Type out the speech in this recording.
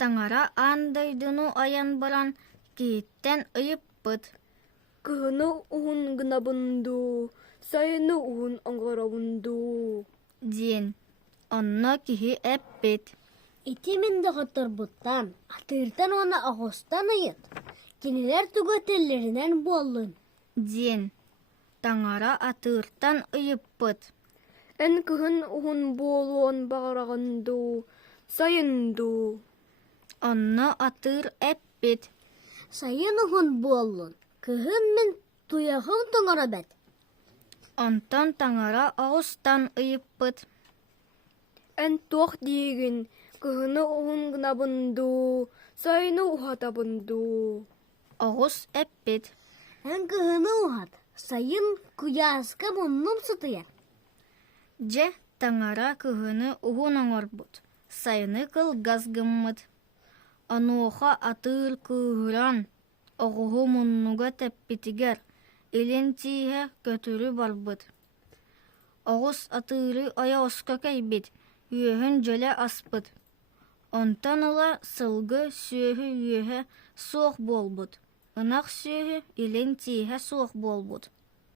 Таңара андайдыну аян баран кииттен ыйыппыт. Кыһыны уһун гынабынду, сайыны уһун оҥоробунду. Диэн. Онно киһи эппит. Ити минде хоторбуттан, атыртан оны оҕустан ыйыт. Кинилер тугөтеллеринен буоллун. Диэн. Таңара атыыртан ыйыппыт. Эн кыһын уһун буолуон бағарағынду, сайынду. Онно атыыр эппит. Сайын уһун буоллун. Кыһын мен туяһын тоҥора бэт. Онтон таңара оҕустан ыйыппыт. Эн туох диигин, кыһыны уһун гынабынду, сайыны уһатабынду. Оҕус эппит. Эн кыһыны уһат. Сайын куяаска муннум сытыяр. Дьэ таңара кыһыны уһун оҥорбут. Сайыны кылгас гыммыт. Онуоха атыыр кыыһыран, оҕуһу муннуга тэппитигэр, илин тииһэ көтүрү барбыт. Оҕус атыыры ойоҕоско кэйбит, үөһүн дьөлэ аспыт. Онтон ыла сылгы сүөһү үөһэ суох буолбут. Ынах сүөһү илин тииһэ суох буолбут.